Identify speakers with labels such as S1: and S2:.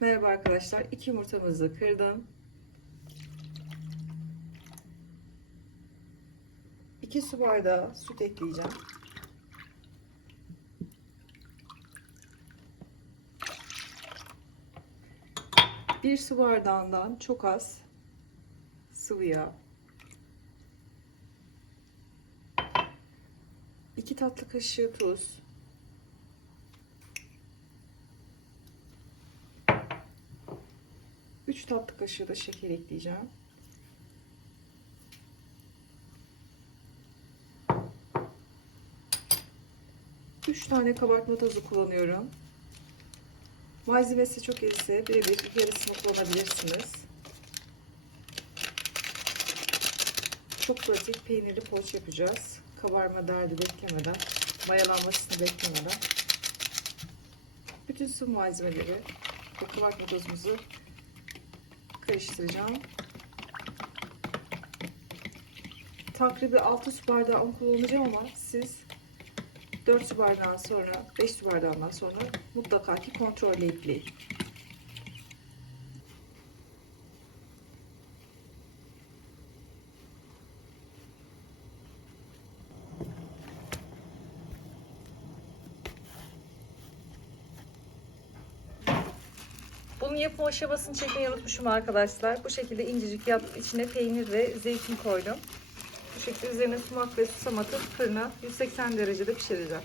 S1: Merhaba arkadaşlar. İki yumurtamızı kırdım. 2 su bardağı süt ekleyeceğim. Bir su bardağından çok az sıvı yağ. 2 tatlı kaşığı tuz. 3 tatlı kaşığı da şeker ekleyeceğim. Üç tane kabartma tozu kullanıyorum. Malzemesi çok iyiyse birebir yarısını kullanabilirsiniz. Çok pratik peynirli poğaça yapacağız. Kabarma derdi beklemeden, mayalanmasını beklemeden. Bütün su malzemeleri ve kabartma tozumuzu karıştıracağım. Takribi 6 su bardağı un kullanacağım ama siz 4 su bardağından sonra 5 su bardağından sonra mutlaka ki kontrolle ekleyin. Bunun yapım aşamasını çekmeyi unutmuşum arkadaşlar. Bu şekilde incecik yaptım. İçine peynir ve zeytin koydum. Bu şekilde üzerine sumak ve susam atıp fırına 180 derecede pişireceğim.